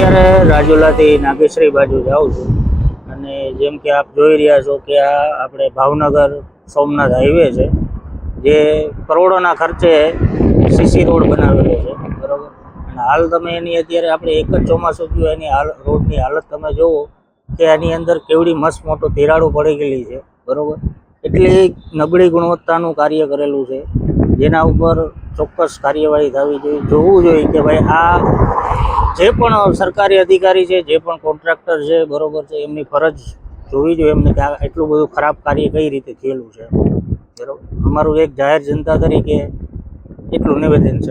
અત્યારે રાજુલાથી નાગેશ્રી બાજુ જાઉં છું અને જેમ કે આપ જોઈ રહ્યા છો કે આ આપણે ભાવનગર સોમનાથ હાઈવે છે, જે કરોડોના ખર્ચે સીસી રોડ બનાવેલો છે, બરાબર. અને હાલ તમે એની અત્યારે આપણે એક જ ચોમાસું થયું એની રોડની હાલત તમે જુઓ કે આની અંદર કેવડી મસ્ત મોટો તિરાડો પડી ગયેલી છે, બરાબર. એટલી નબળી ગુણવત્તાનું કાર્ય કરેલું છે, જેના ઉપર ચોક્કસ કાર્યવાહી થવી જોઈએ. જોવું જોઈએ કે ભાઈ આ જે પણ સરકારી અધિકારી છે, જે પણ કોન્ટ્રાક્ટર છે, બરાબર છે, એમની ફરજ જોવી જોઈએ એમને કે આ એટલું બધું ખરાબ કાર્ય કઈ રીતે થયેલું છે, બરાબર. અમારું એક જાહેર જનતા તરીકે એટલું નિવેદન છે.